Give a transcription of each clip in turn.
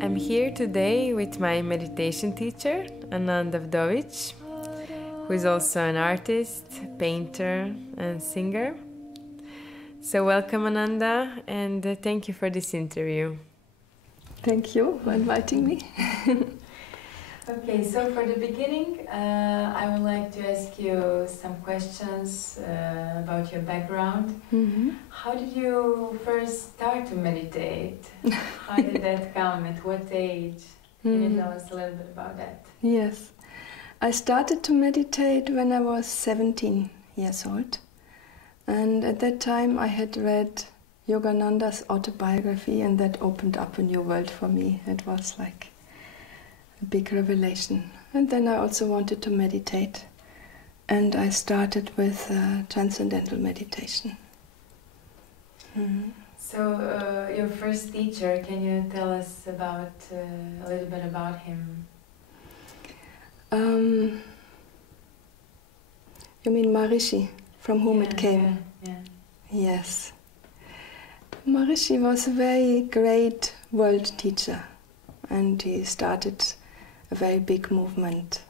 I'm here today with my meditation teacher, Ananda Vdovic, who is also an artist, painter, and singer. So welcome, Ananda, and thank you for this interview. Thank you for inviting me. Okay, so for the beginning, I would like to ask you some questions about your background. Mm-hmm. How did you first start to meditate? How did that come? At what age? Can you tell us a little bit about that? Yes. I started to meditate when I was 17 years old. And at that time I had read Yogananda's autobiography, and that opened up a new world for me. It was like a big revelation. And then I also wanted to meditate. And I started with transcendental meditation. Mm-hmm. So your first teacher, can you tell us about a little bit about him? You mean Maharishi, from whom it came? Yeah. Yes. Maharishi was a very great world teacher, and he started a very big movement.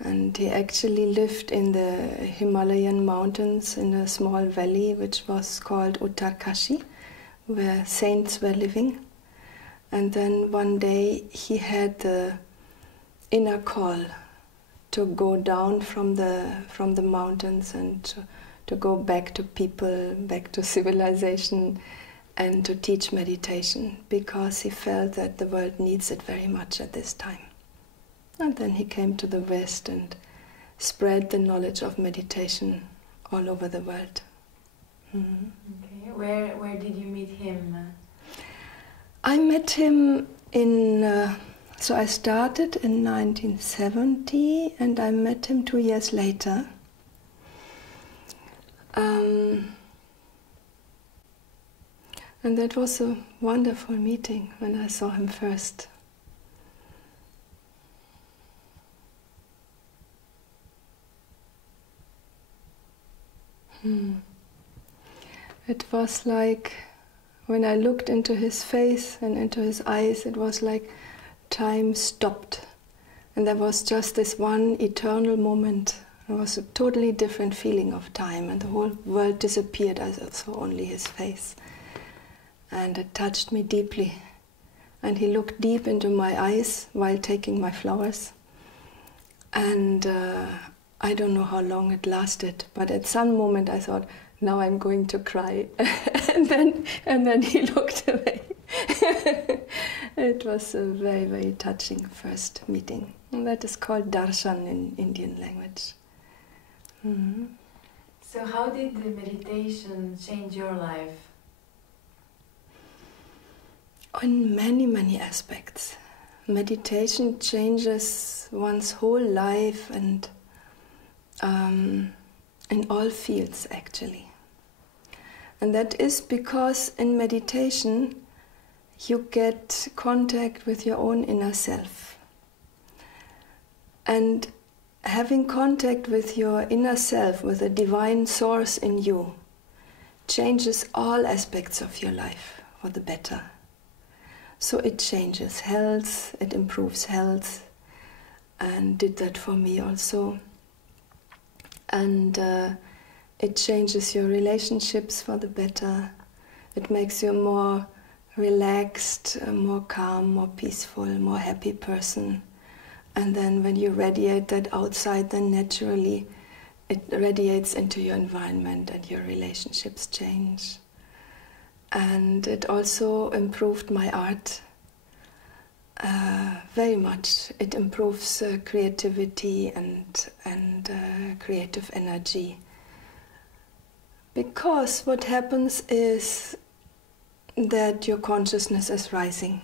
And he actually lived in the Himalayan mountains in a small valley which was called Uttarkashi, where saints were living. And then one day he had the inner call to go down from the mountains and to go back to people, back to civilization, and to teach meditation, because he felt that the world needs it very much at this time. And then he came to the West and spread the knowledge of meditation all over the world. Mm-hmm. Okay. Where did you meet him? I met him in... So I started in 1970, and I met him 2 years later. And that was a wonderful meeting when I saw him first. It was like, when I looked into his face and into his eyes, it was like time stopped, and there was just this one eternal moment. It was a totally different feeling of time, and the whole world disappeared as I saw only his face. And it touched me deeply. And he looked deep into my eyes while taking my flowers. And I don't know how long it lasted, but at some moment I thought, now I'm going to cry. and then he looked away. It was a very, very touching first meeting. And that is called darshan in Indian language. Mm-hmm. So how did the meditation change your life? In many, many aspects. Meditation changes one's whole life, and in all fields actually. And that is because in meditation you get contact with your own inner self. And having contact with your inner self, with a divine source in you, changes all aspects of your life for the better. So it changes health, it improves health, and did that for me also. And it changes your relationships for the better. It makes you a more relaxed, more calm, more peaceful, more happy person. And then when you radiate that outside, then naturally it radiates into your environment and your relationships change. And it also improved my art very much. It improves creativity and creative energy. Because what happens is that your consciousness is rising.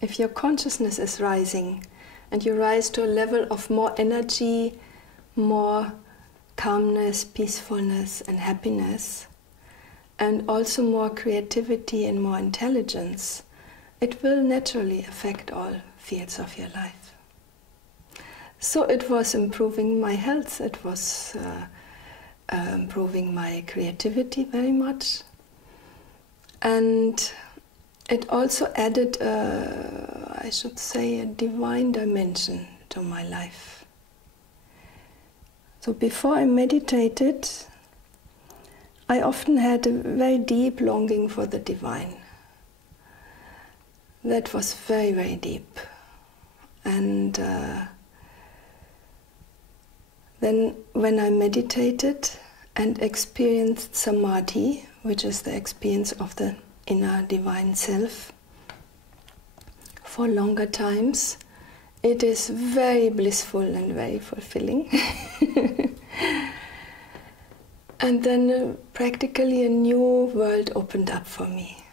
If your consciousness is rising and you rise to a level of more energy, more calmness, peacefulness and happiness, and also more creativity and more intelligence, it will naturally affect all fields of your life. So it was improving my health, it was improving my creativity very much. And it also added, I should say, a divine dimension to my life. So before I meditated, I often had a very deep longing for the divine. That was very, very deep. And then when I meditated and experienced samadhi, which is the experience of the inner divine self, for longer times, it is very blissful and very fulfilling. And then practically a new world opened up for me.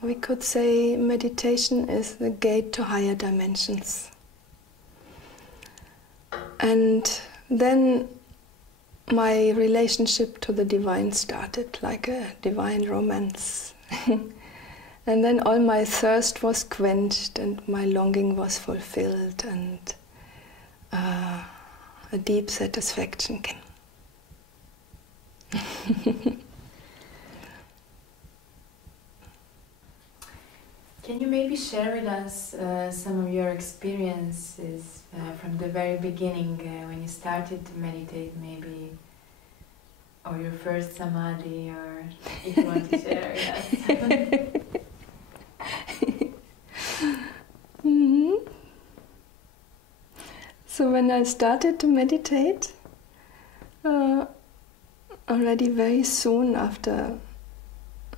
We could say meditation is the gate to higher dimensions. And then my relationship to the divine started, like a divine romance. And then all my thirst was quenched and my longing was fulfilled, and a deep satisfaction came. Can you maybe share with us some of your experiences from the very beginning when you started to meditate, maybe, or your first samadhi, or if you want to share with us? So when I started to meditate, already very soon after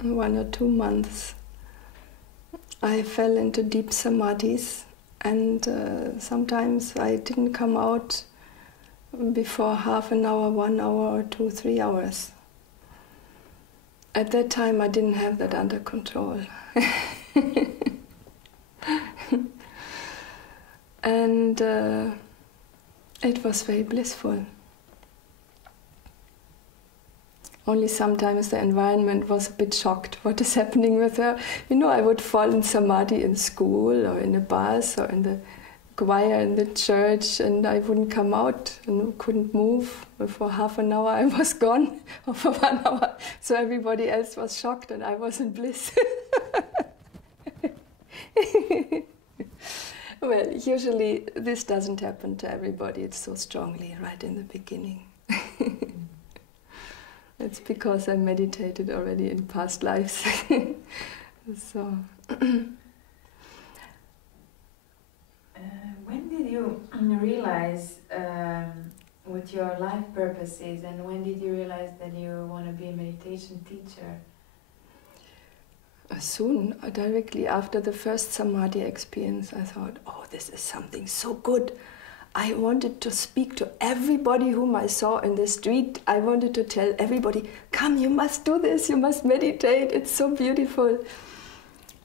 1 or 2 months, I fell into deep samadhis, and sometimes I didn't come out before half an hour, 1 hour, or 2, 3 hours. At that time I didn't have that under control. And it was very blissful. Only sometimes the environment was a bit shocked. What is happening with her? You know, I would fall in samadhi in school or in a bus or in the choir in the church, and I wouldn't come out and couldn't move. For half an hour I was gone, or for 1 hour. So everybody else was shocked and I was in bliss. Well, usually this doesn't happen to everybody. It's so strongly right in the beginning. It's because I meditated already in past lives. So. When did you realize what your life purpose is, and when did you realize that you want to be a meditation teacher? Soon, directly after the first samadhi experience, I thought, oh, this is something so good. I wanted to speak to everybody whom I saw in the street. I wanted to tell everybody, come, you must do this, you must meditate, it's so beautiful.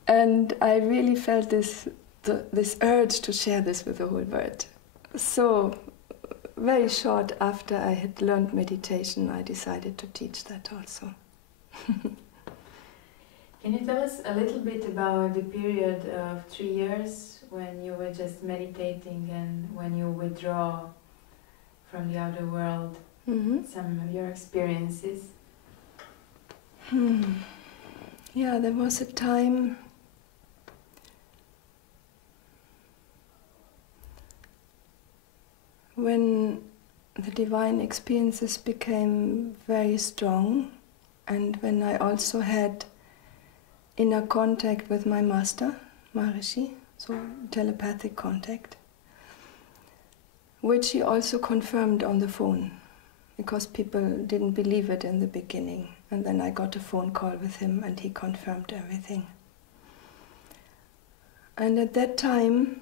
And I really felt this urge to share this with the whole world. So, very short after I had learned meditation, I decided to teach that also. Can you tell us a little bit about the period of 3 years when you were just meditating and when you withdraw from the outer world? Some of your experiences? Yeah, there was a time when the divine experiences became very strong, and when I also had inner contact with my master, Maharishi, so telepathic contact, which he also confirmed on the phone, because people didn't believe it in the beginning. And then I got a phone call with him and he confirmed everything. And at that time,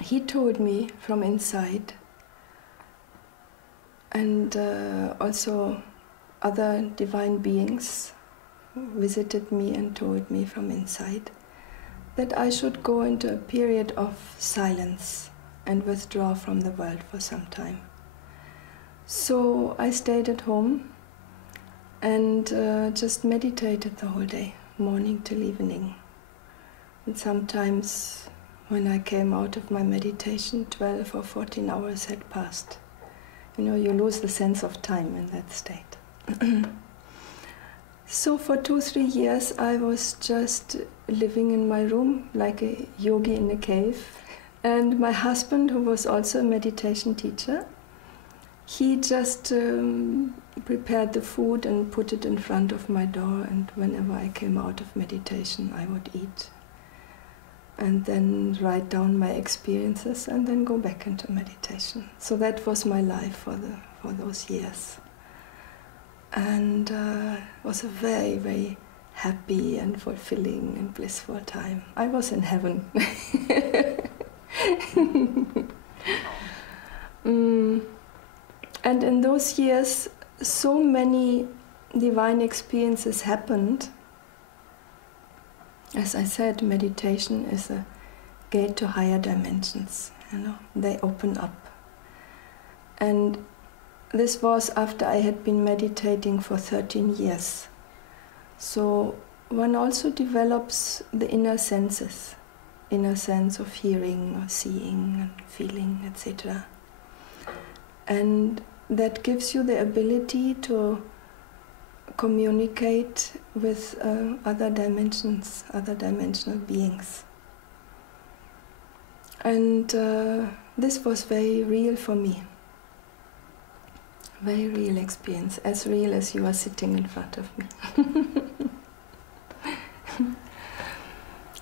he told me from inside, and also other divine beings visited me and told me from inside that I should go into a period of silence and withdraw from the world for some time. So I stayed at home and just meditated the whole day, morning till evening. And sometimes when I came out of my meditation, 12 or 14 hours had passed. You know, you lose the sense of time in that state. So for 2-3 years I was just living in my room like a yogi in a cave. And my husband, who was also a meditation teacher, he just prepared the food and put it in front of my door, and whenever I came out of meditation I would eat. And then write down my experiences and then go back into meditation. So that was my life for those years. And it was a very, very happy and fulfilling and blissful time. I was in heaven. And in those years, so many divine experiences happened. As I said, meditation is a gate to higher dimensions. You know, they open up. And this was after I had been meditating for 13 years. So one also develops the inner senses, inner sense of hearing or seeing and feeling, etc. And that gives you the ability to communicate with other dimensions, other dimensional beings. And this was very real for me. Very real experience, as real as you are sitting in front of me.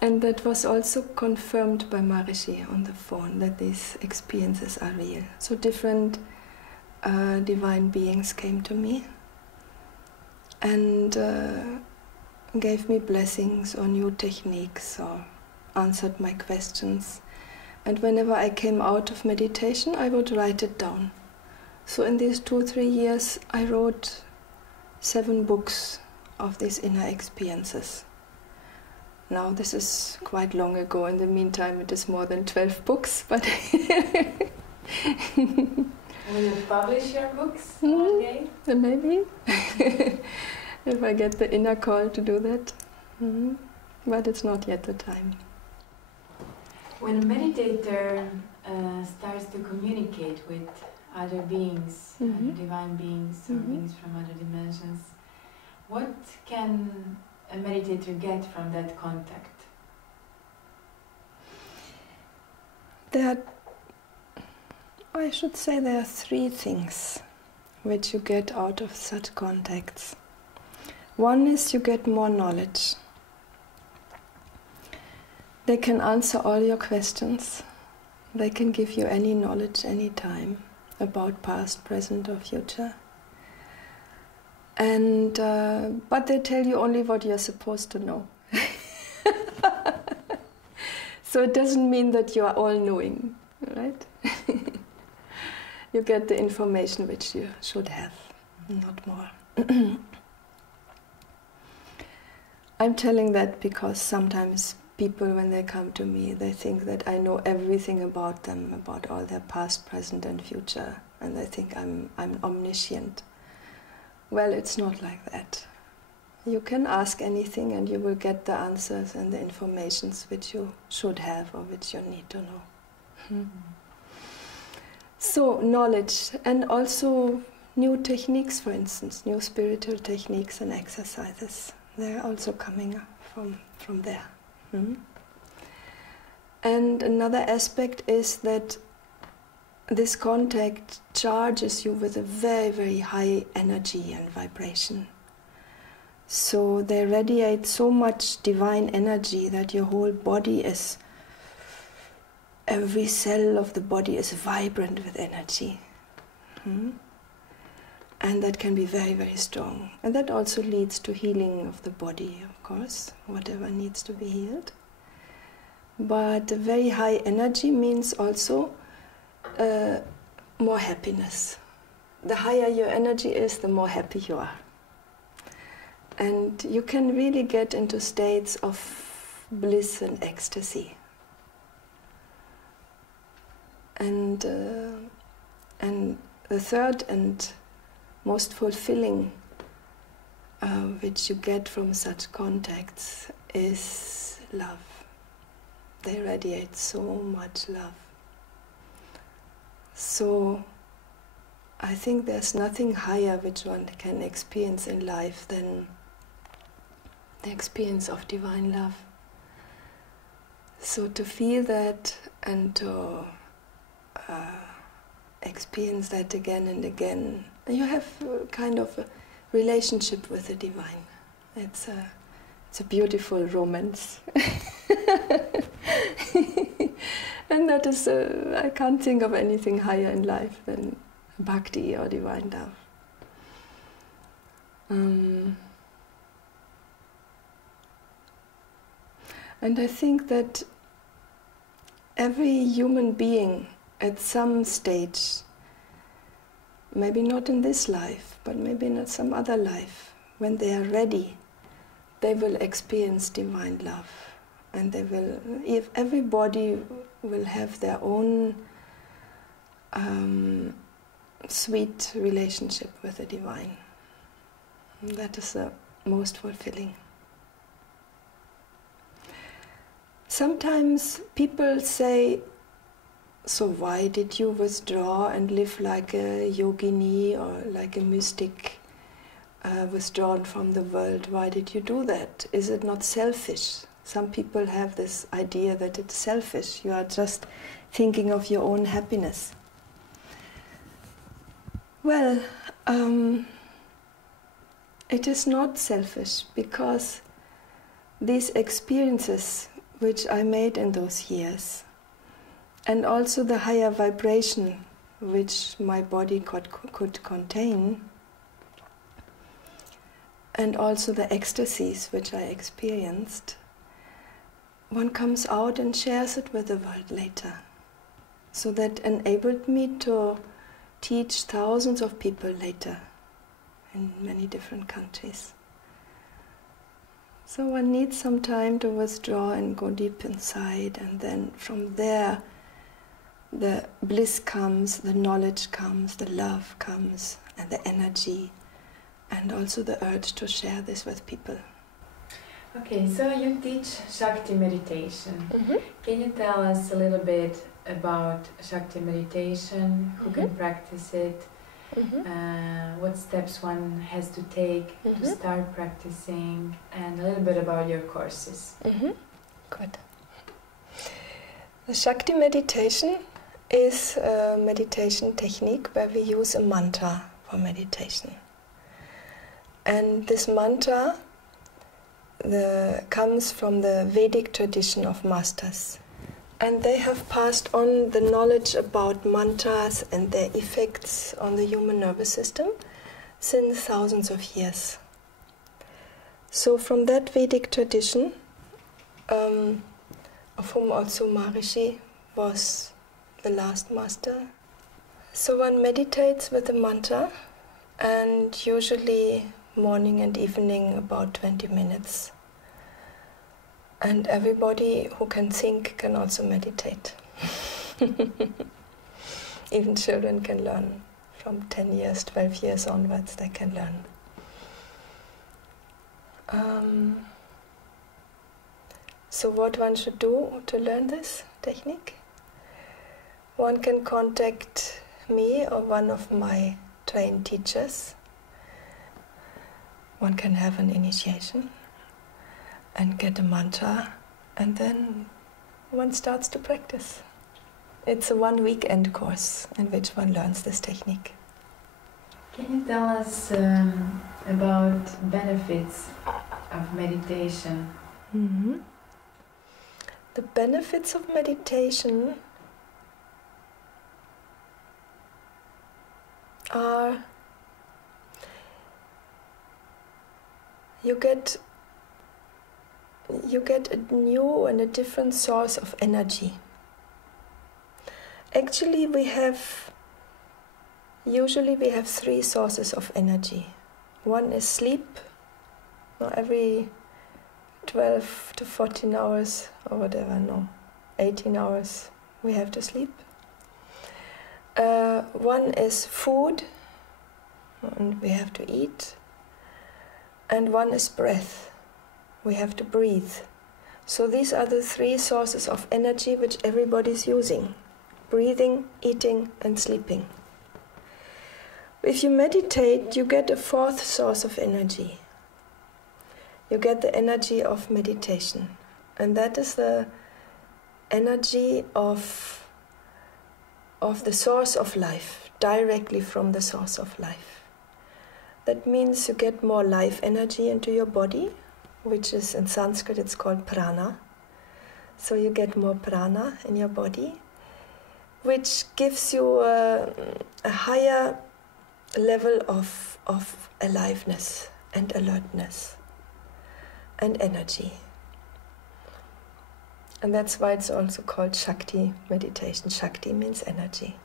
And that was also confirmed by Maharishi on the phone, that these experiences are real. So different divine beings came to me and gave me blessings or new techniques or answered my questions. And whenever I came out of meditation, I would write it down. So in these 2-3 years, I wrote 7 books of these inner experiences. Now this is quite long ago. In the meantime, it is more than 12 books. But will you publish your books one day? Maybe, if I get the inner call to do that. But it's not yet the time. When a meditator starts to communicate with other beings, divine beings, or beings from other dimensions, what can a meditator get from that contact? I should say there are 3 things which you get out of such contacts. One is you get more knowledge. They can answer all your questions. They can give you any knowledge, any time, about past, present or future. And but they tell you only what you're supposed to know. So it doesn't mean that you are all-knowing, right? You get the information which you should have, not more. I'm telling that because sometimes people, when they come to me, they think that I know everything about them, about all their past, present and future, and they think I'm omniscient. Well, it's not like that. You can ask anything and you will get the answers and the informations which you should have or which you need to know. So knowledge, and also new techniques, for instance, new spiritual techniques and exercises. They're also coming from there. And another aspect is that this contact charges you with a very, very high energy and vibration. So they radiate so much divine energy that your whole body is, every cell of the body is vibrant with energy. And that can be very, very strong. And that also leads to healing of the body, of course, whatever needs to be healed. But a very high energy means also more happiness. The higher your energy is, the more happy you are. And you can really get into states of bliss and ecstasy. And the third and most fulfilling which you get from such contacts is love. they radiate so much love. So I think there's nothing higher which one can experience in life than the experience of divine love. So to feel that and to experience that again and again, you have kind of a relationship with the divine. It's a beautiful romance. And that is, I can't think of anything higher in life than bhakti or divine love. And I think that every human being at some stage, maybe not in this life, but maybe in some other life, when they are ready, they will experience divine love. And they will, if everybody will have their own sweet relationship with the divine. And that is the most fulfilling. Sometimes people say, so why did you withdraw and live like a yogini or like a mystic, withdrawn from the world? Why did you do that? Is it not selfish? Some people have this idea that it's selfish. You are just thinking of your own happiness. Well, it is not selfish, because these experiences which I made in those years, and also the higher vibration which my body could contain, and also the ecstasies which I experienced, one comes out and shares it with the world later. So that enabled me to teach thousands of people later in many different countries. So one needs some time to withdraw and go deep inside, and then from there the bliss comes, the knowledge comes, the love comes, and the energy, and also the urge to share this with people. Okay, so you teach Shakti meditation. Can you tell us a little bit about Shakti meditation, who can practice it, what steps one has to take to start practicing, and a little bit about your courses? Good. The Shakti meditation is a meditation technique where we use a mantra for meditation. And this mantra comes from the Vedic tradition of masters. And they have passed on the knowledge about mantras and their effects on the human nervous system since thousands of years. So from that Vedic tradition, of whom also Maharishi was the last master, so one meditates with the mantra, and usually morning and evening about 20 minutes. And everybody who can think can also meditate. Even children can learn. From 10 years, 12 years onwards, they can learn. So what one should do to learn this technique? One can contact me or one of my trained teachers. One can have an initiation and get a mantra, and then one starts to practice. It's a 1 weekend course in which one learns this technique. Can you tell us about benefits of meditation? The benefits of meditation are you get a new and a different source of energy. Actually, usually we have 3 sources of energy. One is sleep, every 12 to 14 hours or whatever, 18 hours we have to sleep. One is food, and we have to eat. And one is breath. We have to breathe. So these are the three sources of energy which everybody's using: breathing, eating, and sleeping. If you meditate, you get a fourth source of energy. You get the energy of meditation. And that is the energy of the source of life, directly from the source of life. That means you get more life energy into your body, which is in Sanskrit it's called prana. So you get more prana in your body, which gives you a higher level of aliveness and alertness and energy. And that's why it's also called SHAKTI meditation. SHAKTI means energy.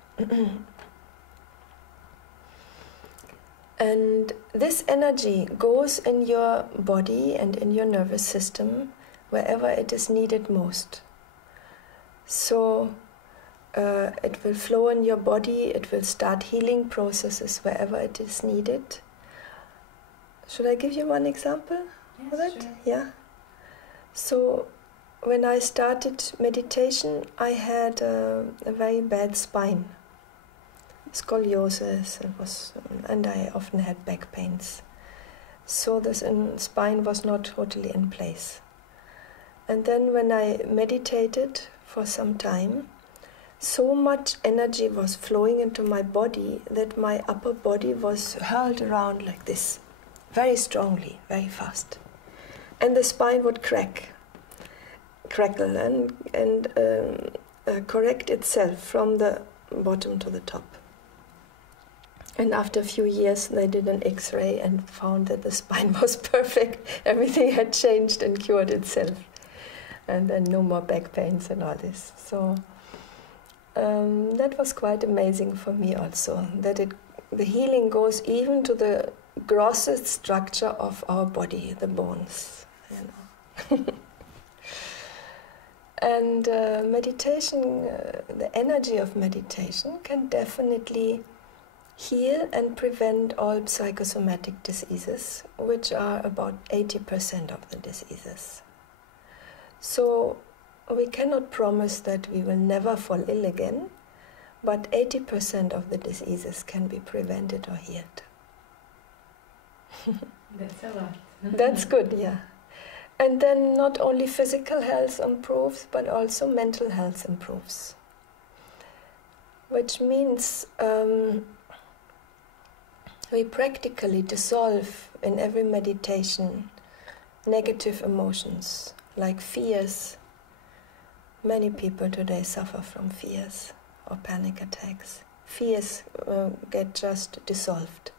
And this energy goes in your body and in your nervous system wherever it is needed most. So it will flow in your body, it will start healing processes wherever it is needed. Should I give you one example of it? Sure. Yeah. So when I started meditation, I had a very bad spine, scoliosis, and I often had back pains. So this spine was not totally in place. And then when I meditated for some time, so much energy was flowing into my body that my upper body was hurled around like this, very strongly, very fast. And the spine would crackle and correct itself from the bottom to the top. And after a few years, they did an X-ray and found that the spine was perfect. Everything had changed and cured itself. And then no more back pains and all this. So that was quite amazing for me also, that the healing goes even to the grossest structure of our body, the bones. You know. And meditation, the energy of meditation can definitely heal and prevent all psychosomatic diseases, which are about 80% of the diseases. So we cannot promise that we will never fall ill again, but 80% of the diseases can be prevented or healed. That's a lot. That's good, yeah. And then not only physical health improves, but also mental health improves. Which means we practically dissolve in every meditation negative emotions, like fears. Many people today suffer from fears or panic attacks. Fears get just dissolved.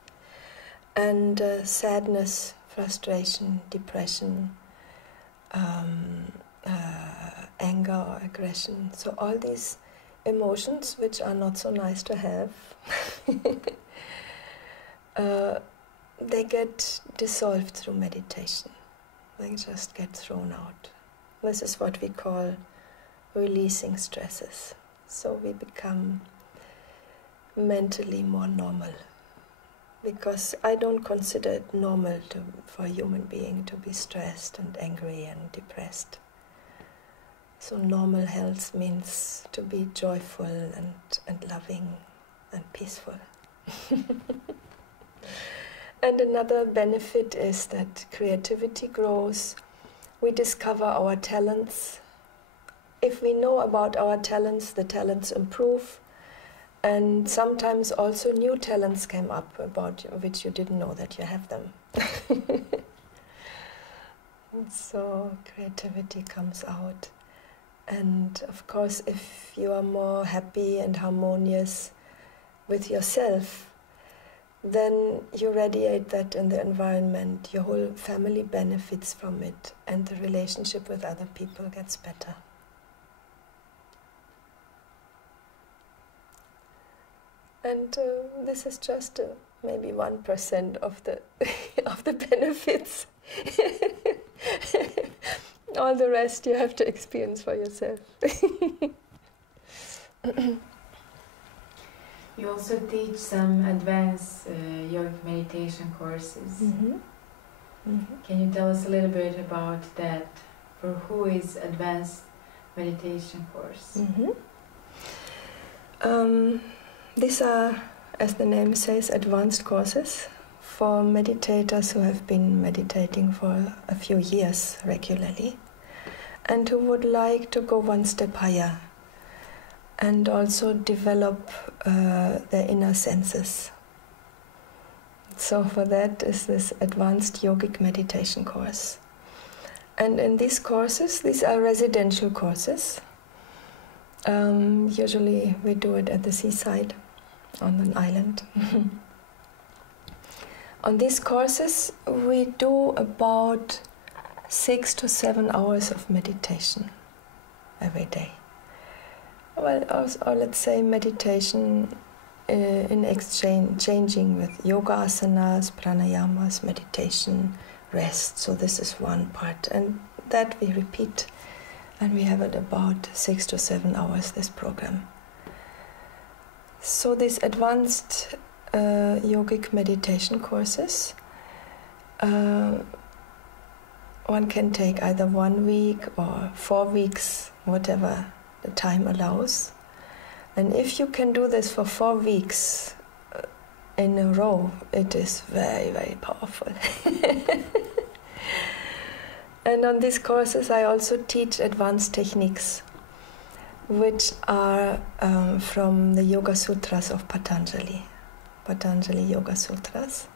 And sadness, frustration, depression, anger or aggression. So all these emotions, which are not so nice to have, they get dissolved through meditation. They just get thrown out. This is what we call releasing stresses. So we become mentally more normal. Because I don't consider it normal for a human being to be stressed and angry and depressed. So normal health means to be joyful and loving and peaceful. And another benefit is that creativity grows. We discover our talents. If we know about our talents, the talents improve. And sometimes also new talents came up about which you didn't know that you have them. So creativity comes out. And of course, if you are more happy and harmonious with yourself, then you radiate that in the environment. Your whole family benefits from it, and the relationship with other people gets better. And this is just maybe 1% of the of the benefits. All the rest you have to experience for yourself. You also teach some advanced yogic meditation courses. Mm-hmm. Mm-hmm. Can you tell us a little bit about that? for who is advanced meditation course? These are, as the name says, advanced courses for meditators who have been meditating for a few years regularly and who would like to go one step higher and also develop their inner senses. So for that is this advanced yogic meditation course. And in these courses, these are residential courses. Usually we do it at the seaside on an island. On these courses we do about 6 to 7 hours of meditation every day. Well, or let's say meditation in exchanging with yoga asanas, pranayamas, meditation, rest. So this is one part, and that we repeat, and we have it about 6 to 7 hours, this program. So these advanced yogic meditation courses, one can take either 1 week or 4 weeks, whatever the time allows. And if you can do this for 4 weeks in a row, it is very, very powerful. And on these courses I also teach advanced techniques, which are from the Yoga Sutras of Patanjali Yoga Sutras.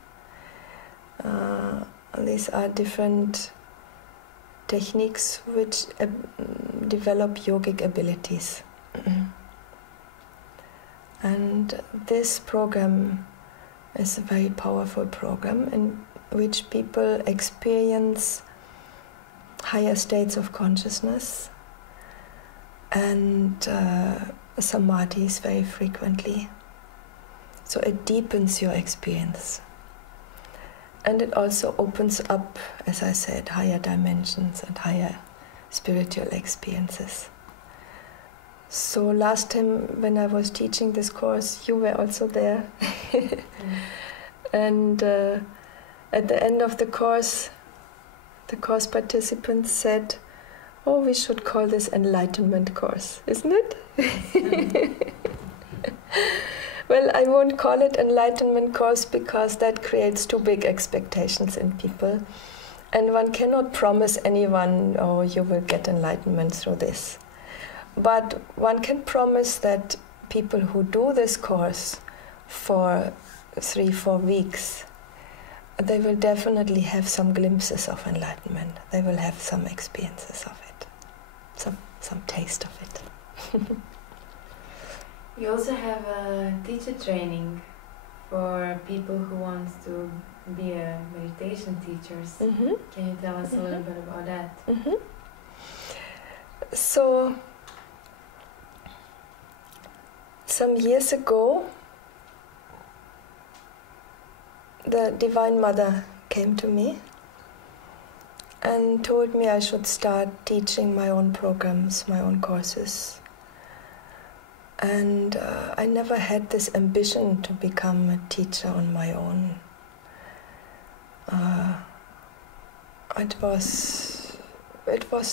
These are different techniques which develop yogic abilities. And this program is a very powerful program in which people experience higher states of consciousness and samadhis very frequently. So it deepens your experience. And it also opens up, as I said, higher dimensions and higher spiritual experiences. So last time when I was teaching this course, you were also there. And at the end of the course participants said, "Oh, we should call this enlightenment course, isn't it?" Well, I won't call it enlightenment course because that creates too big expectations in people. And one cannot promise anyone, "Oh, you will get enlightenment through this." But one can promise that people who do this course for 3-4 weeks, they will definitely have some glimpses of enlightenment. They will have some experiences of it, some taste of it. You also have a teacher training for people who want to be a meditation teachers. Can you tell us a little bit about that? So, some years ago, the Divine Mother came to me and told me I should start teaching my own programs, my own courses. And I never had this ambition to become a teacher on my own. It was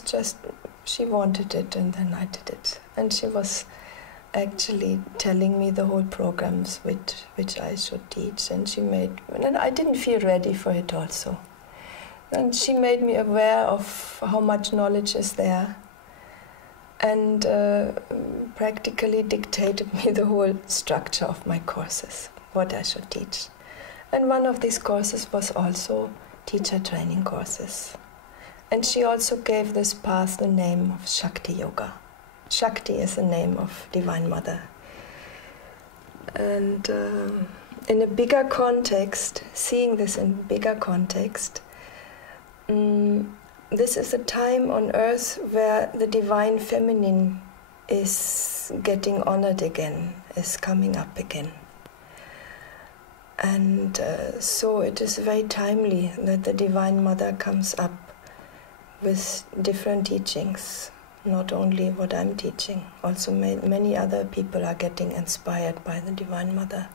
just, she wanted it and then I did it. And she was actually telling me the whole programs which I should teach, and and I didn't feel ready for it also. And she made me aware of how much knowledge is there, and practically dictated me the whole structure of my courses, what I should teach. And one of these courses was also teacher training courses. And she also gave this path the name of SHAKTI Yoga. SHAKTI is the name of Divine Mother. And in a bigger context, seeing this in a bigger context, this is a time on earth where the Divine Feminine is getting honored again, is coming up again. And so it is very timely that the Divine Mother comes up with different teachings. Not only what I'm teaching, also many other people are getting inspired by the Divine Mother.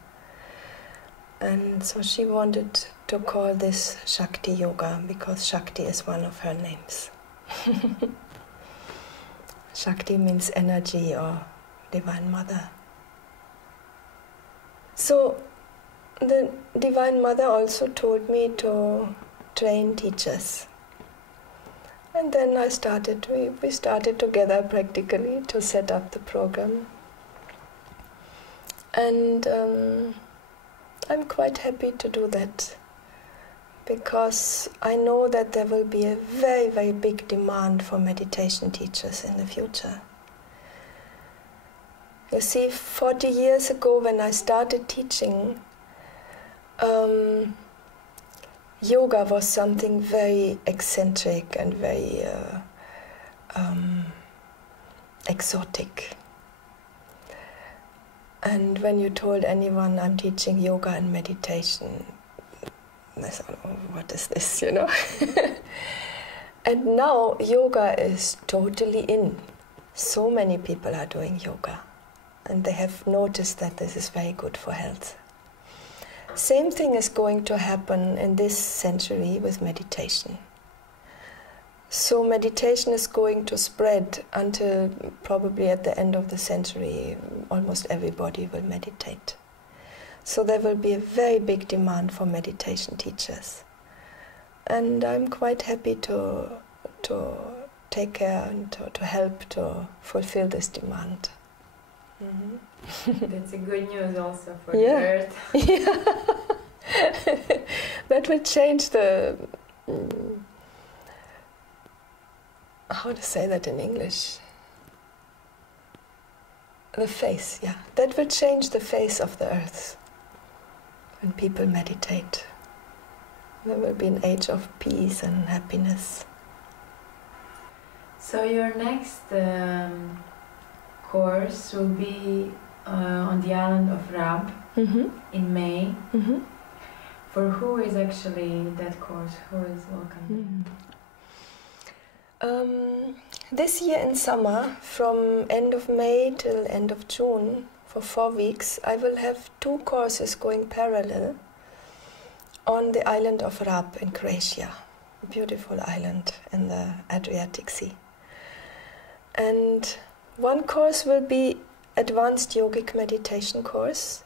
And so she wanted to call this SHAKTI Yoga because SHAKTI is one of her names. Shakti means energy or Divine Mother. So the Divine Mother also told me to train teachers. And then we started together practically to set up the program. And I'm quite happy to do that, because I know that there will be a very, very big demand for meditation teachers in the future. You see, 40 years ago when I started teaching, yoga was something very eccentric and very exotic. And when you told anyone I'm teaching yoga and meditation, they thought, oh, what is this, you know? And now yoga is totally in. So many people are doing yoga, and they have noticed that this is very good for health. Same thing is going to happen in this century with meditation. So meditation is going to spread until probably at the end of the century, almost everybody will meditate. So there will be a very big demand for meditation teachers. And I'm quite happy to take care and to help to fulfill this demand. Mm-hmm. That's a good news also for the earth. Yeah. That will change the... how to say that in English? The face, yeah. That will change the face of the earth when people meditate. There will be an age of peace and happiness. So your next course will be on the island of Rab in May. Mm-hmm. For who is actually that course? Who is welcome? This year in summer, from end of May till end of June, for 4 weeks, I will have 2 courses going parallel on the island of Rab in Croatia, a beautiful island in the Adriatic Sea. And one course will be advanced yogic meditation course,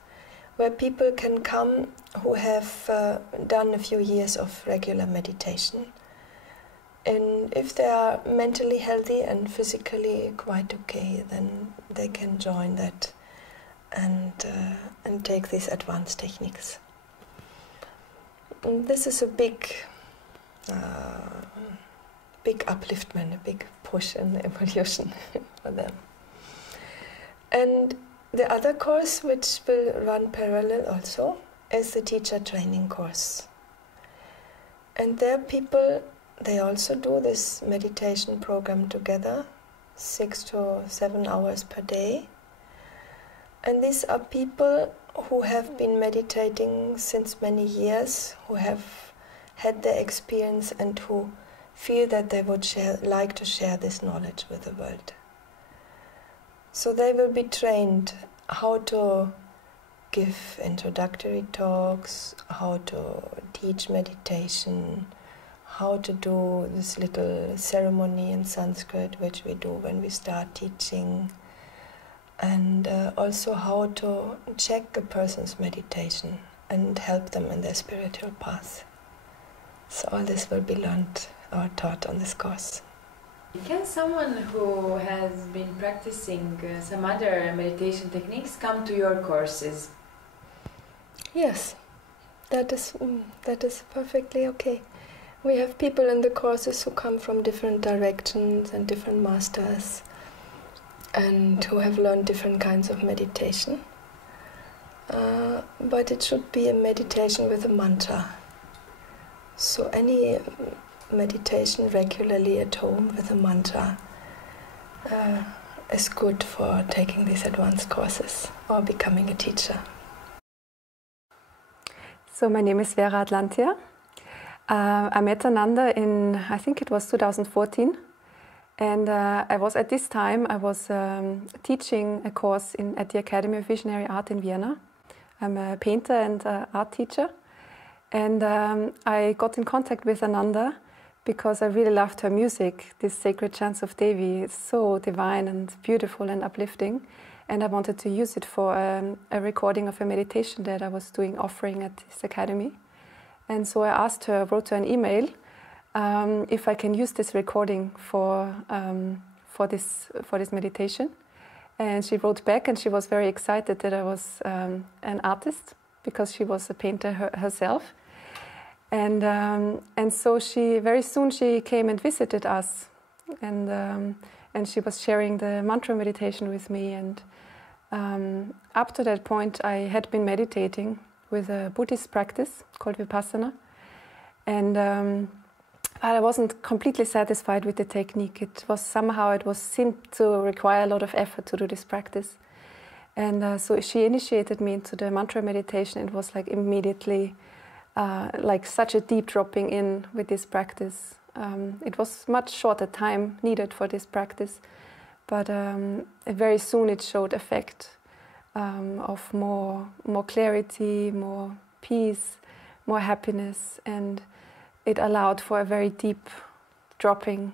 where people can come who have done a few years of regular meditation. And if they are mentally healthy and physically quite okay, then they can join that and take these advanced techniques. And this is a big upliftment, a big push in the evolution for them. And the other course, which will run parallel also, is the teacher training course. And there people, they also do this meditation program together, 6 to 7 hours per day. And these are people who have been meditating since many years, who have had their experience and who feel that they would like to share this knowledge with the world. So they will be trained how to give introductory talks, how to teach meditation, how to do this little ceremony in Sanskrit which we do when we start teaching, and also how to check a person's meditation and help them in their spiritual path. So all this will be learned or taught on this course. Can someone who has been practicing some other meditation techniques come to your courses? Yes, that is perfectly okay. We have people in the courses who come from different directions and different masters, and who have learned different kinds of meditation. But it should be a meditation with a mantra. So any meditation regularly at home with a mantra is good for taking these advanced courses or becoming a teacher. So my name is Vera Atlantia. I met Ananda in, I think it was 2014. And I was at this time, I was teaching a course at the Academy of Visionary Art in Vienna. I'm a painter and art teacher. And I got in contact with Ananda because I really loved her music. This sacred chants of Devi is so divine and beautiful and uplifting, and I wanted to use it for a recording of a meditation that I was doing offering at this academy. And so I asked her, wrote her an email, if I can use this recording for this meditation. And she wrote back, and she was very excited that I was an artist, because she was a painter herself. And so very soon she came and visited us, and she was sharing the mantra meditation with me. And up to that point, I had been meditating with a Buddhist practice called Vipassana, and I wasn't completely satisfied with the technique. It seemed to require a lot of effort to do this practice. And so she initiated me into the mantra meditation. It was like immediately like such a deep dropping in with this practice. It was much shorter time needed for this practice, but very soon it showed effect of more clarity, more peace, more happiness, and it allowed for a very deep dropping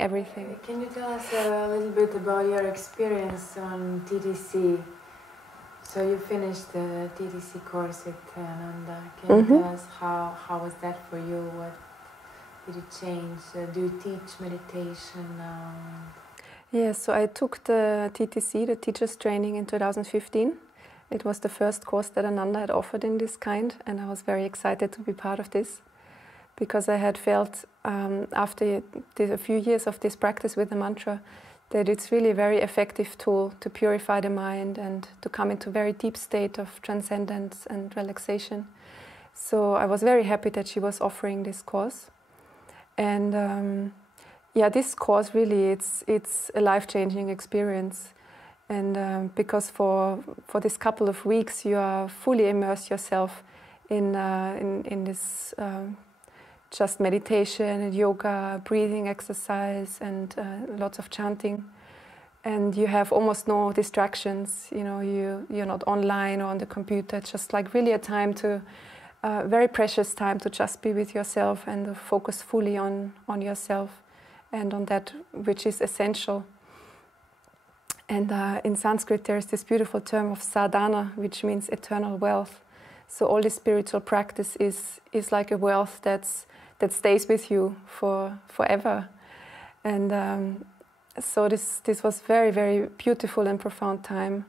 everything. Can you tell us a little bit about your experience on TTC? So you finished the TTC course with Ananda. Can you tell us how was that for you? What did it change? Do you teach meditation now? Yes, so I took the TTC, the teacher's training, in 2015. It was the first course that Ananda had offered in this kind, and I was very excited to be part of this, because I had felt after a few years of this practice with the mantra that it's really a very effective tool to purify the mind and to come into a very deep state of transcendence and relaxation. So I was very happy that she was offering this course. And this course really, it's a life-changing experience. And because for this couple of weeks you are fully immerse yourself in this just meditation and yoga, breathing exercise, and lots of chanting. And you have almost no distractions. You know, you're not online or on the computer. It's just like really a time very precious time to just be with yourself and focus fully on yourself and on that which is essential. And in Sanskrit there is this beautiful term of sadhana, which means eternal wealth. So all this spiritual practice is like a wealth that stays with you forever. And so this was very, very beautiful and profound time.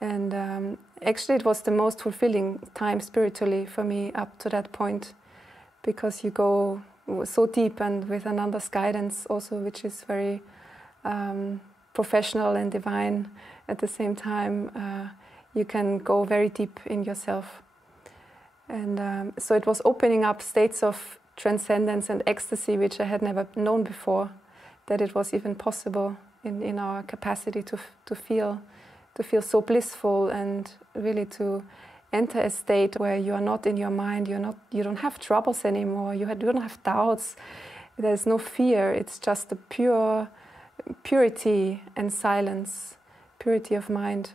And actually it was the most fulfilling time spiritually for me up to that point, because you go so deep, and with Ananda's guidance also, which is very professional and divine at the same time, you can go very deep in yourself. And so it was opening up states of transcendence and ecstasy which I had never known before, that it was even possible in our capacity to feel so blissful, and really to enter a state where you are not in your mind, you don't have troubles anymore, you don't have doubts, there's no fear, it's just the purity and silence, purity of mind,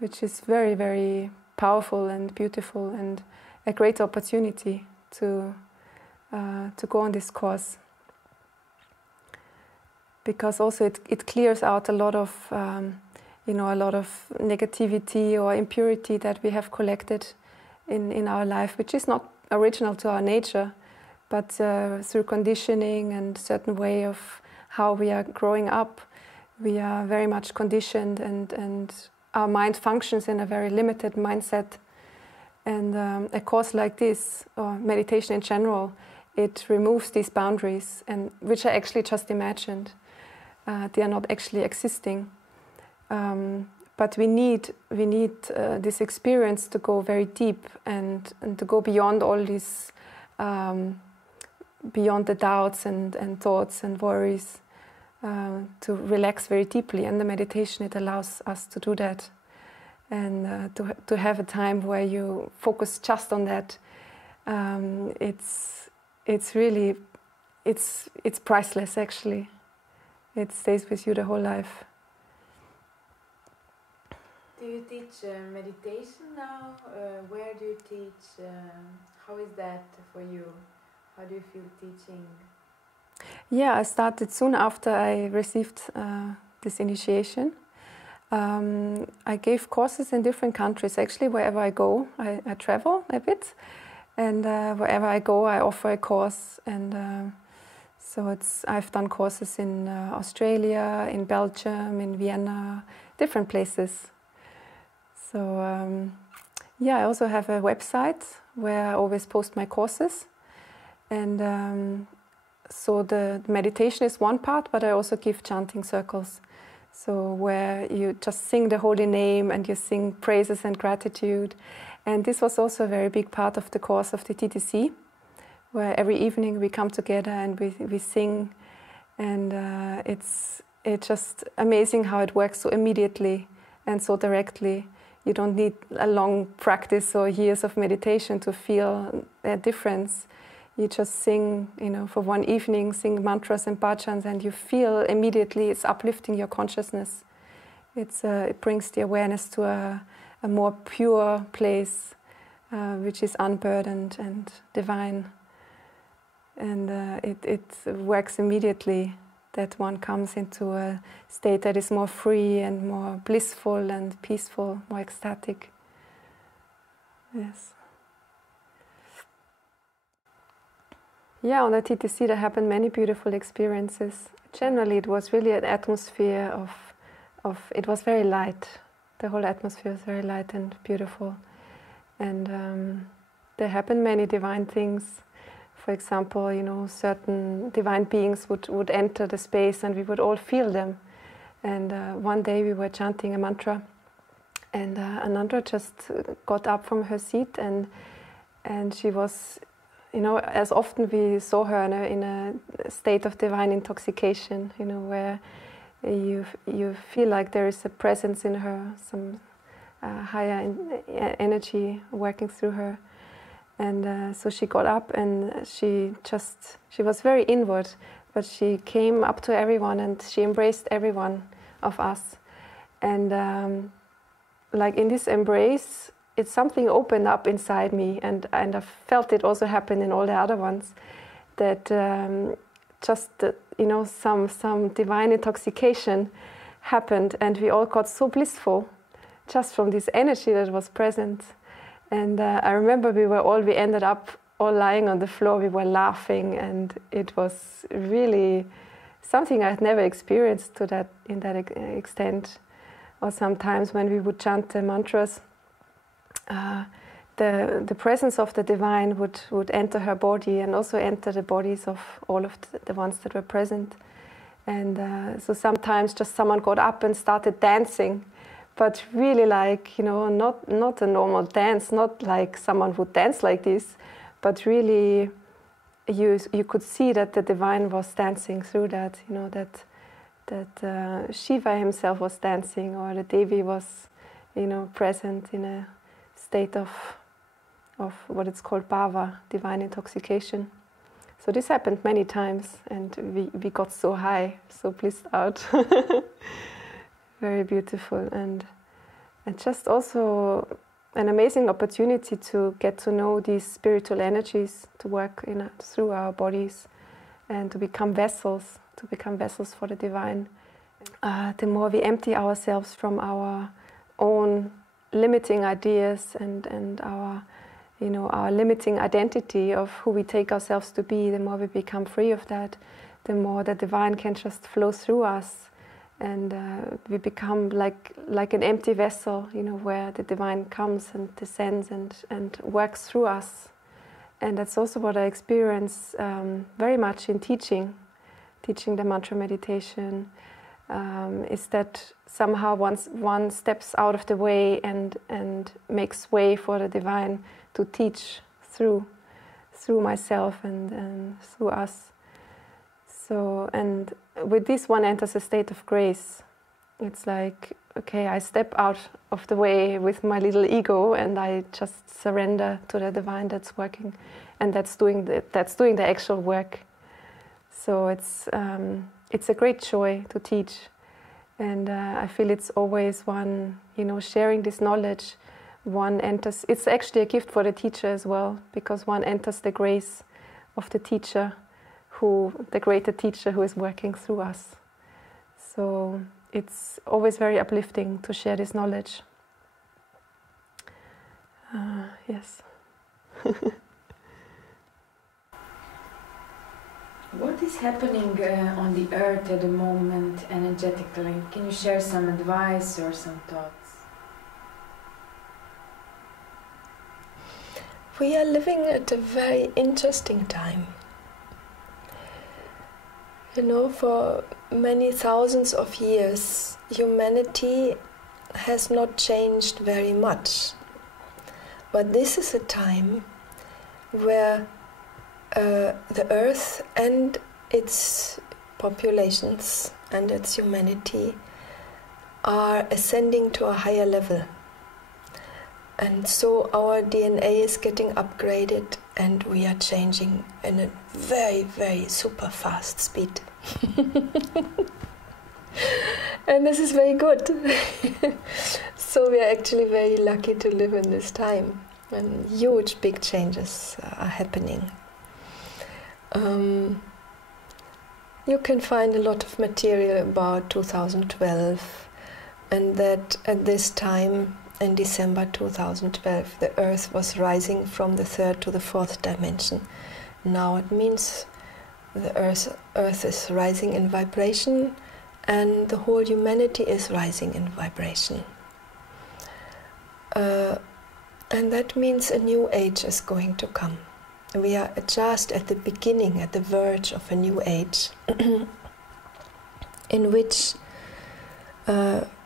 which is very, very powerful and beautiful, and a great opportunity to go on this course, because also it clears out a lot of a lot of negativity or impurity that we have collected in our life, which is not original to our nature, but through conditioning and certain way of how we are growing up, we are very much conditioned, and our mind functions in a very limited mindset. And a course like this, or meditation in general, it removes these boundaries, and which are actually just imagined. They are not actually existing. But we need this experience to go very deep, and to go beyond all these, beyond the doubts and thoughts and worries, to relax very deeply. And the meditation, it allows us to do that, and to have a time where you focus just on that. It's really, it's priceless actually. It stays with you the whole life. Do you teach meditation now? Where do you teach? How is that for you? How do you feel teaching Yeah, I started soon after I received this initiation. I gave courses in different countries. Actually, wherever I go, I travel a bit, and wherever I go, I offer a course. And so I've done courses in Australia, in Belgium, in Vienna, different places. So yeah, I also have a website where I always post my courses, and so the meditation is one part, but I also give chanting circles. So where you just sing the holy name and you sing praises and gratitude. And this was also a very big part of the course of the TTC, where every evening we come together and we sing. And it's just amazing how it works so immediately and so directly. You don't need a long practice or years of meditation to feel a difference. You just sing, for one evening, sing mantras and bhajans, and you feel immediately it's uplifting your consciousness. It brings the awareness to a more pure place, which is unburdened and divine. And it works immediately, that one comes into a state that is more free and more blissful and peaceful, more ecstatic. Yes. Yeah, on the TTC there happened many beautiful experiences. Generally it was really an atmosphere of it was very light. The whole atmosphere was very light and beautiful. And there happened many divine things. For example, certain divine beings would enter the space and we would all feel them. And one day we were chanting a mantra, and Ananda just got up from her seat, and she was, as often we saw her in a state of divine intoxication, where you feel like there is a presence in her, some higher energy working through her. And so she got up and she was very inward, but she came up to everyone and she embraced every one of us. And like in this embrace, it's something opened up inside me, and I felt it also happen in all the other ones, that some divine intoxication happened, and we all got so blissful just from this energy that was present. And I remember we ended up all lying on the floor, we were laughing, and it was really something I had never experienced in that extent. Or sometimes when we would chant the mantras, the presence of the divine would enter her body and also enter the bodies of all of the ones that were present. And so sometimes just someone got up and started dancing, but really like, not a normal dance, not like someone would dance like this, but really you could see that the divine was dancing through that, that Shiva himself was dancing, or the Devi was, present in a state of what it's called bhava, divine intoxication. So this happened many times, and we got so high, so blissed out. Very beautiful, and just also an amazing opportunity to get to know these spiritual energies, to work through our bodies, and to become vessels for the divine. The more we empty ourselves from our own limiting ideas and our limiting identity of who we take ourselves to be, the more we become free of that, the more the divine can just flow through us. And we become like an empty vessel, where the divine comes and descends and works through us. And that's also what I experience very much in teaching the mantra meditation, is that somehow once one steps out of the way and makes way for the divine to teach through myself and through us. So, and with this one enters a state of grace. It's like, okay, I step out of the way with my little ego and I just surrender to the divine that's working, and that's doing the actual work. So it's a great joy to teach, and I feel it's always one, sharing this knowledge. One enters. It's actually a gift for the teacher as well, because one enters the grace of the teacher, the greater teacher who is working through us. So it's always very uplifting to share this knowledge. Yes. What is happening on the earth at the moment energetically? Can you share some advice or some thoughts? We are living at a very interesting time. You know, for many thousands of years, humanity has not changed very much. But this is a time where the earth and its populations and its humanity are ascending to a higher level. And so our DNA is getting upgraded and we are changing in a very, very super fast speed. And this is very good. So we are actually very lucky to live in this time. And huge, big changes are happening. You can find a lot of material about 2012, and that at this time, in December 2012, the Earth was rising from the 3rd to the 4th dimension. Now it means the Earth is rising in vibration, and the whole humanity is rising in vibration. And that means a new age is going to come. We are just at the beginning, at the verge of a new age, in which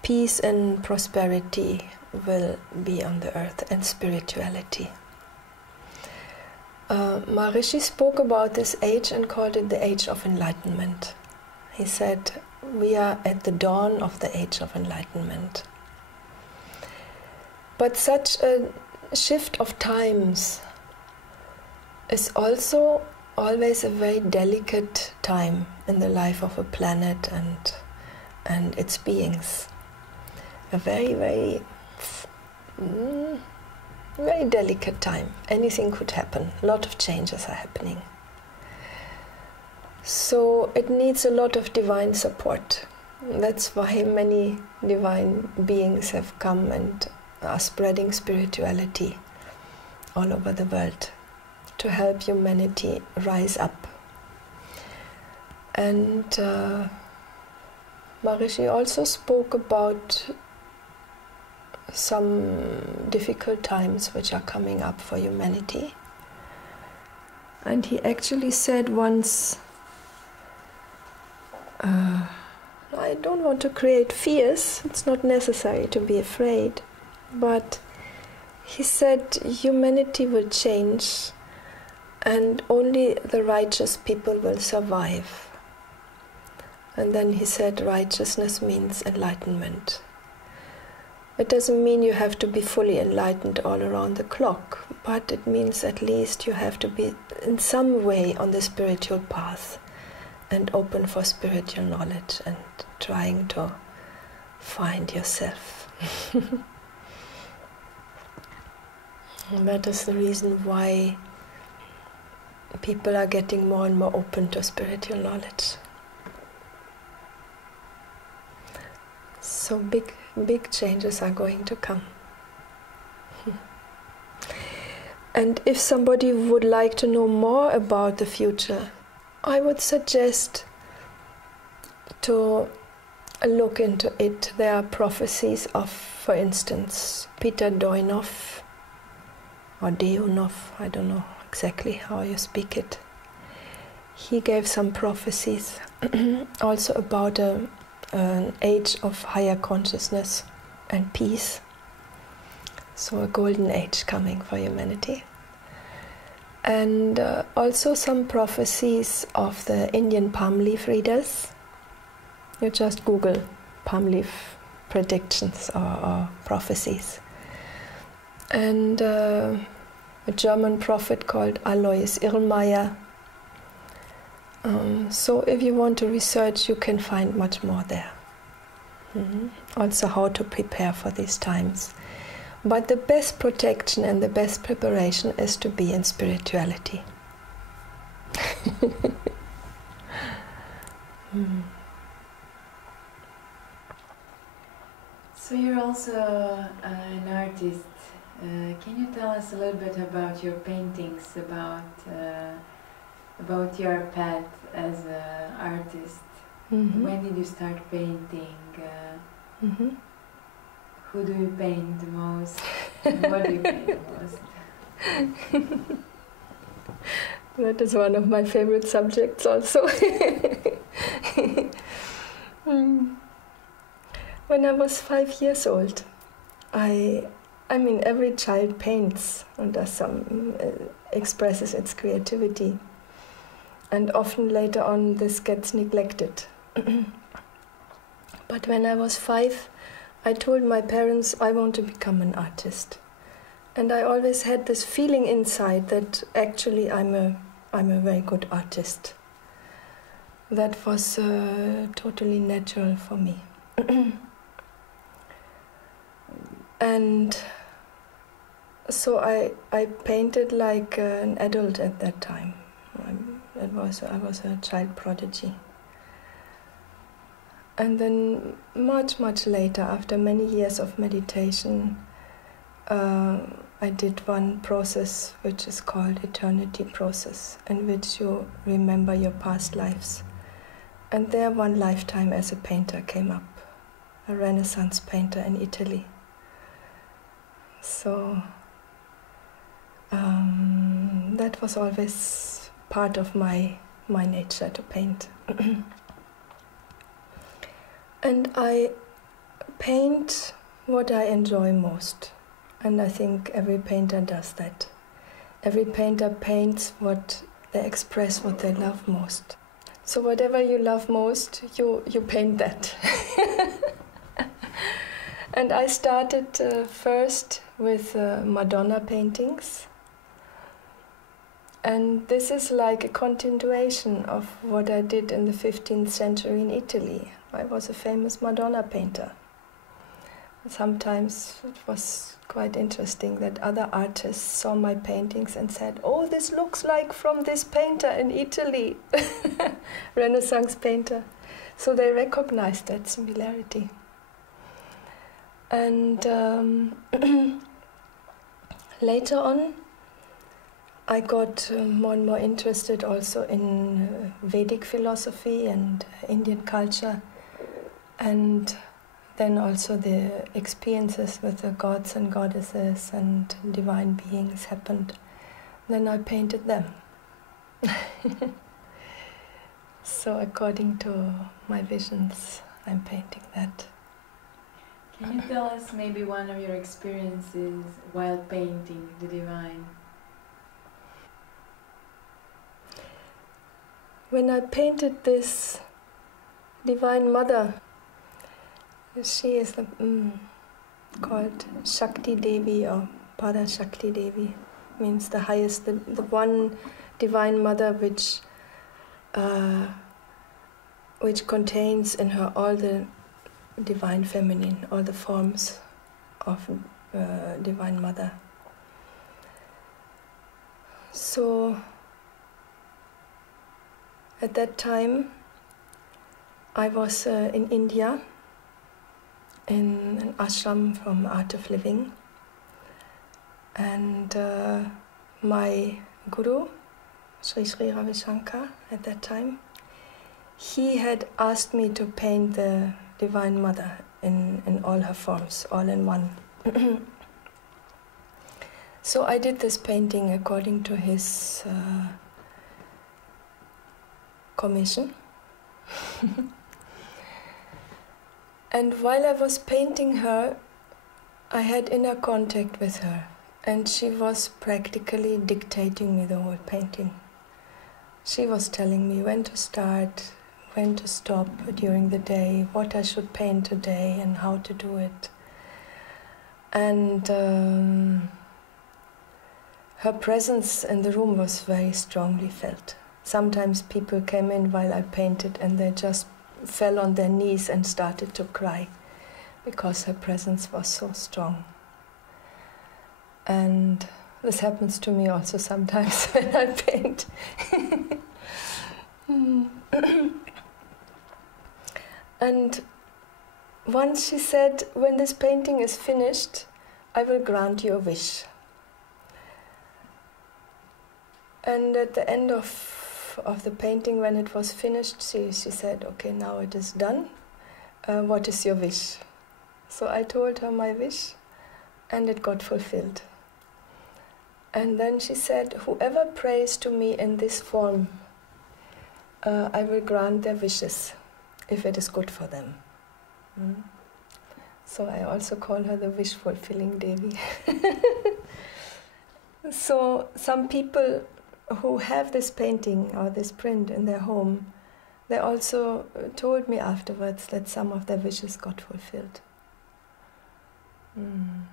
peace and prosperity will be on the earth, and spirituality. Maharishi spoke about this age and called it the age of enlightenment. He said, we are at the dawn of the age of enlightenment. But such a shift of times is also always a very delicate time in the life of a planet and its beings. A very, very, very delicate time. Anything could happen. A lot of changes are happening. So it needs a lot of divine support. That's why many divine beings have come and are spreading spirituality all over the world to help humanity rise up. And Maharishi also spoke about some difficult times which are coming up for humanity. And he actually said once, I don't want to create fears, it's not necessary to be afraid, but he said humanity will change and only the righteous people will survive. And then he said righteousness means enlightenment. It doesn't mean you have to be fully enlightened all around the clock, but it means at least you have to be in some way on the spiritual path and open for spiritual knowledge and trying to find yourself. And that is the reason why people are getting more and more open to spiritual knowledge. So big changes are going to come. And if somebody would like to know more about the future, I would suggest to look into it. There are prophecies of, for instance, Peter Doinov, or Deunov, I don't know exactly how you speak it. He gave some prophecies also about an age of higher consciousness and peace. So a golden age coming for humanity. And also some prophecies of the Indian palm leaf readers. You just Google palm leaf predictions or prophecies. And a German prophet called Alois Irlmaier. So if you want to research, you can find much more there. Also how to prepare for these times. But the best protection and the best preparation is to be in spirituality. Mm. So you're also an artist. Can you tell us a little bit about your paintings, about your path as an artist? Mm-hmm. When did you start painting? Mm-hmm. Who do you paint the most? And what do you paint the most? That is one of my favorite subjects also. When I was 5 years old, I mean, every child paints and does some, expresses its creativity. And often later on this gets neglected. But when I was 5, I told my parents I want to become an artist. And I always had this feeling inside that actually I'm a very good artist. That was totally natural for me. And so I painted like an adult at that time. I was a child prodigy. And then much later, after many years of meditation, I did one process which is called eternity process, in which you remember your past lives. And there one lifetime as a painter came up, a Renaissance painter in Italy. So that was always part of my nature to paint. And I paint what I enjoy most. And I think every painter does that. Every painter paints what they express, what they love most. So whatever you love most, you paint that. And I started first with Madonna paintings. And this is like a continuation of what I did in the 15th century in Italy. I was a famous Madonna painter. Sometimes it was quite interesting that other artists saw my paintings and said, "Oh, this looks like from this painter in Italy," Renaissance painter. So they recognized that similarity. And later on, I got more and more interested also in Vedic philosophy and Indian culture, and then also the experiences with the gods and goddesses and divine beings happened. Then I painted them. So according to my visions, I'm painting that. Can you tell us maybe one of your experiences while painting the divine? When I painted this Divine Mother, she is called SHAKTI Devi or Para Shakti Devi, means the highest, the one Divine Mother which contains in her all the Divine Feminine, all the forms of Divine Mother. So at that time I was in India, in an ashram from Art of Living, and my guru, Sri Ravi Shankar, at that time, he had asked me to paint the Divine Mother in all her forms, all in one. So I did this painting according to his commission. And while I was painting her, I had inner contact with her, and she was practically dictating me the whole painting. She was telling me when to start, when to stop during the day, what I should paint today and how to do it. And her presence in the room was very strongly felt. Sometimes people came in while I painted and they just fell on their knees and started to cry because her presence was so strong. And this happens to me also sometimes when I paint. And once she said, when this painting is finished, I will grant you a wish. And at the end of the painting, when it was finished, she said, okay, now it is done. What is your wish? So I told her my wish, and it got fulfilled. And then she said, whoever prays to me in this form, I will grant their wishes, if it is good for them. So I also call her the wish-fulfilling Devi. So some people who have this painting or this print in their home, they also told me afterwards that some of their wishes got fulfilled. And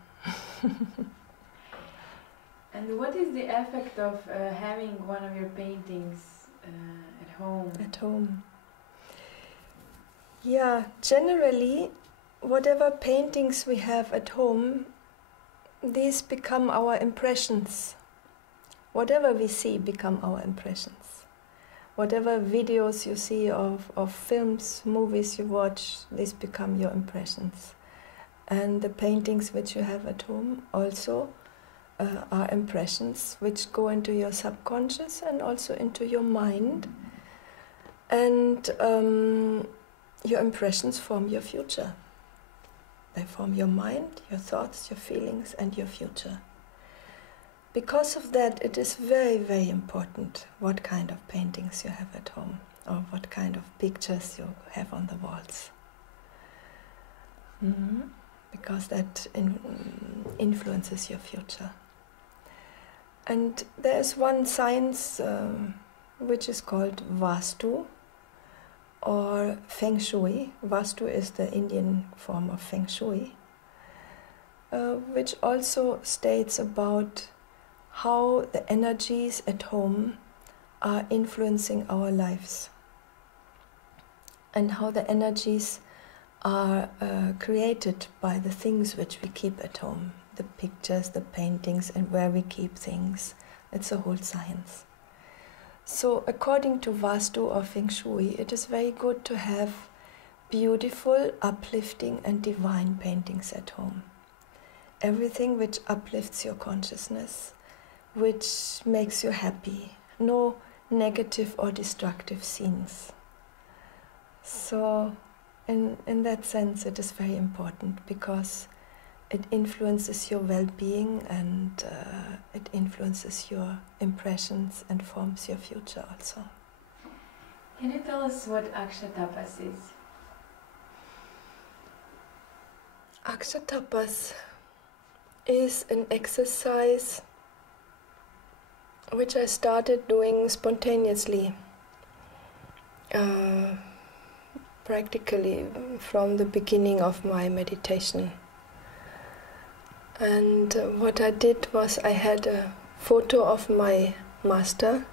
what is the effect of having one of your paintings at home? At home. Yeah, generally, whatever paintings we have at home, these become our impressions. Whatever we see become our impressions. Whatever videos you see of films, movies you watch, these become your impressions. And the paintings which you have at home also are impressions which go into your subconscious and also into your mind. And your impressions form your future. They form your mind, your thoughts, your feelings, and your future. Because of that, it is very, very important what kind of paintings you have at home or what kind of pictures you have on the walls. Because that influences your future. And there is one science which is called Vastu or Feng Shui. Vastu is the Indian form of Feng Shui, which also states about how the energies at home are influencing our lives and how the energies are created by the things which we keep at home, the pictures, the paintings, and where we keep things. It's a whole science. So according to Vastu or Feng Shui, it is very good to have beautiful, uplifting and divine paintings at home. Everything which uplifts your consciousness, which makes you happy. No negative or destructive scenes. So in that sense it is very important because it influences your well-being and it influences your impressions and forms your future also. Can you tell us what Akshatapas is? Akshatapas is an exercise which I started doing spontaneously, practically from the beginning of my meditation. And what I did was I had a photo of my master.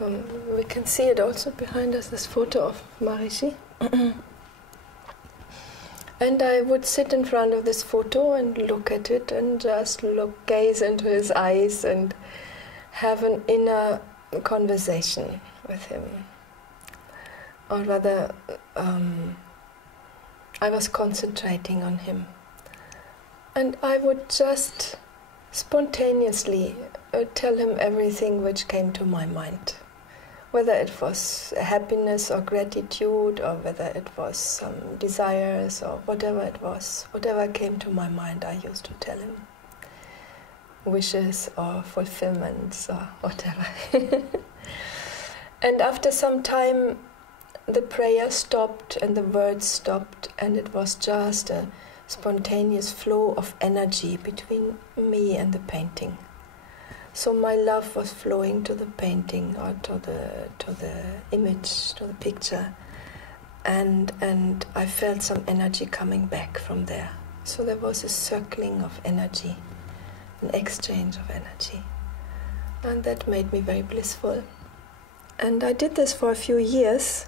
We can see it also behind us, this photo of Maharishi. And I would sit in front of this photo and look at it and just gaze into his eyes and have an inner conversation with him. Or rather, I was concentrating on him. And I would just spontaneously tell him everything which came to my mind. Whether it was happiness or gratitude, or whether it was some desires, or whatever it was, whatever came to my mind, I used to tell him. Wishes or fulfillments or whatever. And after some time, the prayer stopped and the words stopped, and it was just a spontaneous flow of energy between me and the painting. So my love was flowing to the painting or to the image, to the picture, and I felt some energy coming back from there. So there was a circling of energy, an exchange of energy, and that made me very blissful. And I did this for a few years,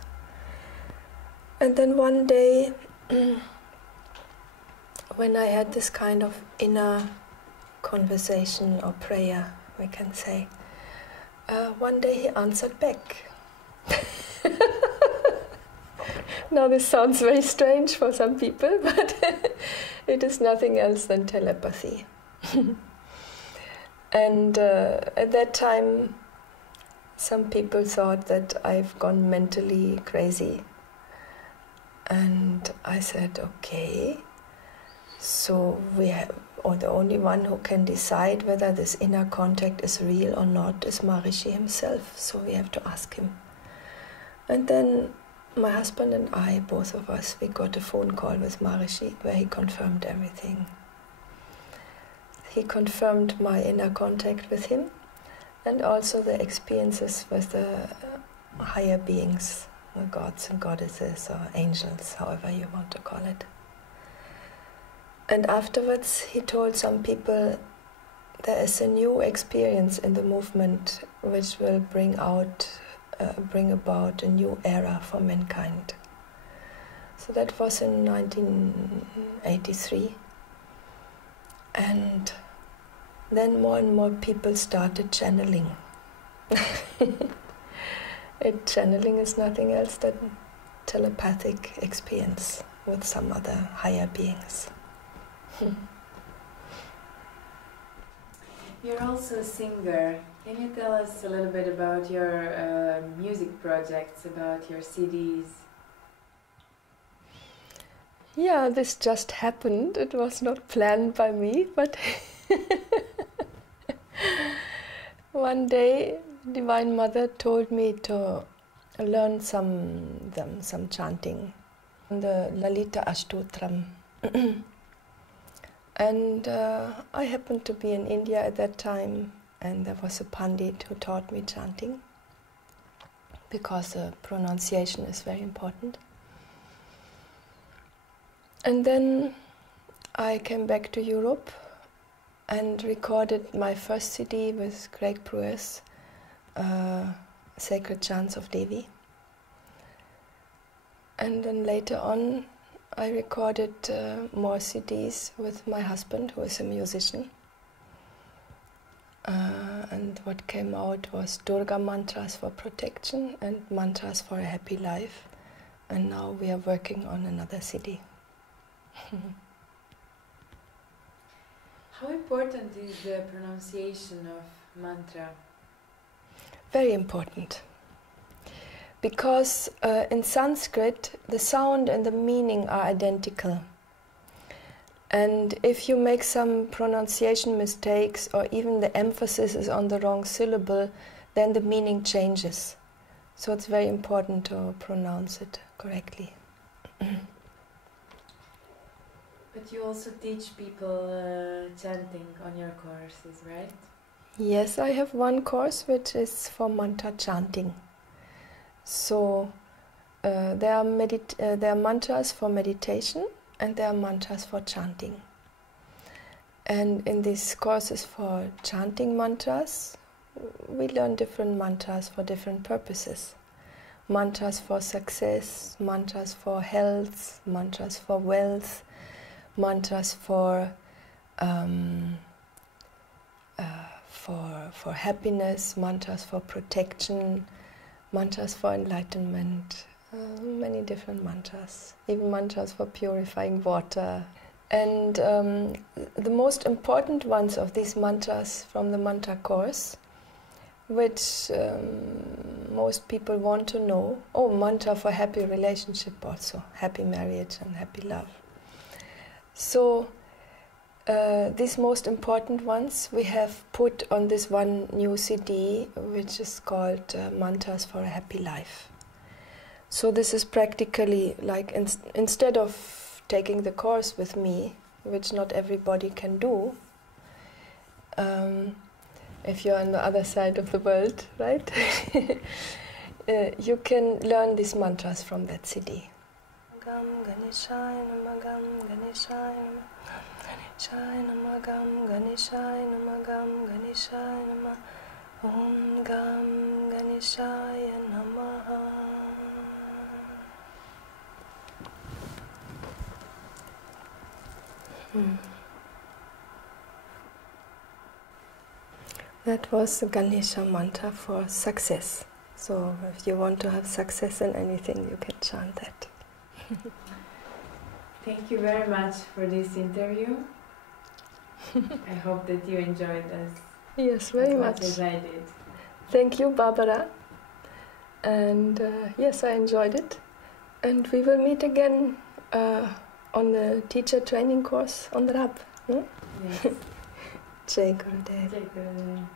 and then one day, when I had this kind of inner conversation or prayer, we can say, one day he answered back. Now this sounds very strange for some people, but it is nothing else than telepathy. And at that time, some people thought that I've gone mentally crazy. And I said, okay, so the only one who can decide whether this inner contact is real or not is Maharishi himself, so we have to ask him. And then my husband and I, both of us, we got a phone call with Maharishi where he confirmed everything. He confirmed my inner contact with him and also the experiences with the higher beings, the gods and goddesses or angels, however you want to call it. And afterwards he told some people there is a new experience in the movement which will bring about a new era for mankind. So that was in 1983. And then more and more people started channeling. Channeling is nothing else than telepathic experience with some other higher beings. You're also a singer. Can you tell us a little bit about your music projects, about your CDs? Yeah, this just happened. It was not planned by me, but one day Divine Mother told me to learn some chanting, the Lalita Ashtotram. And I happened to be in India at that time, and there was a Pandit who taught me chanting, because the pronunciation is very important. And then I came back to Europe and recorded my first CD with Devi Prayer's Sacred Chants of Devi. And then later on I recorded more CDs with my husband, who is a musician. And what came out was Durga mantras for protection and mantras for a happy life. And now we are working on another CD. How important is the pronunciation of mantra? Very important. Because in Sanskrit, the sound and the meaning are identical. And if you make some pronunciation mistakes, or even the emphasis is on the wrong syllable, then the meaning changes. So it's very important to pronounce it correctly. But you also teach people chanting on your courses, right? Yes, I have one course which is for mantra chanting. So there are mantras for meditation and there are mantras for chanting. And in these courses for chanting mantras, we learn different mantras for different purposes. Mantras for success, mantras for health, mantras for wealth, mantras for happiness, mantras for protection, mantras for enlightenment, many different mantras, even mantras for purifying water. And the most important ones of these mantras from the mantra course, which most people want to know, mantra for happy relationship also, happy marriage and happy love. So these most important ones we have put on this one new CD, which is called Mantras for a Happy Life. So this is practically like instead of taking the course with me, which not everybody can do, if you're on the other side of the world, right? You can learn these mantras from that CD. Gam Ganeshaya Namah Gam Ganeshaya Namah Gam Ganeshaya Namah Gam Ganeshaya Namah Om Gam Ganeshaya Namah. That was the Ganesha mantra for success. So if you want to have success in anything, you can chant that. Thank you very much for this interview. I hope that you enjoyed us. Yes, very as much. as I did. Thank you, Barbara. And yes, I enjoyed it. And we will meet again on the teacher training course on the RAB. No? Yes. Jai Gurudev. Jai Gurudev.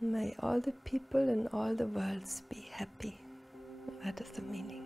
May all the people in all the worlds be happy. That is the meaning.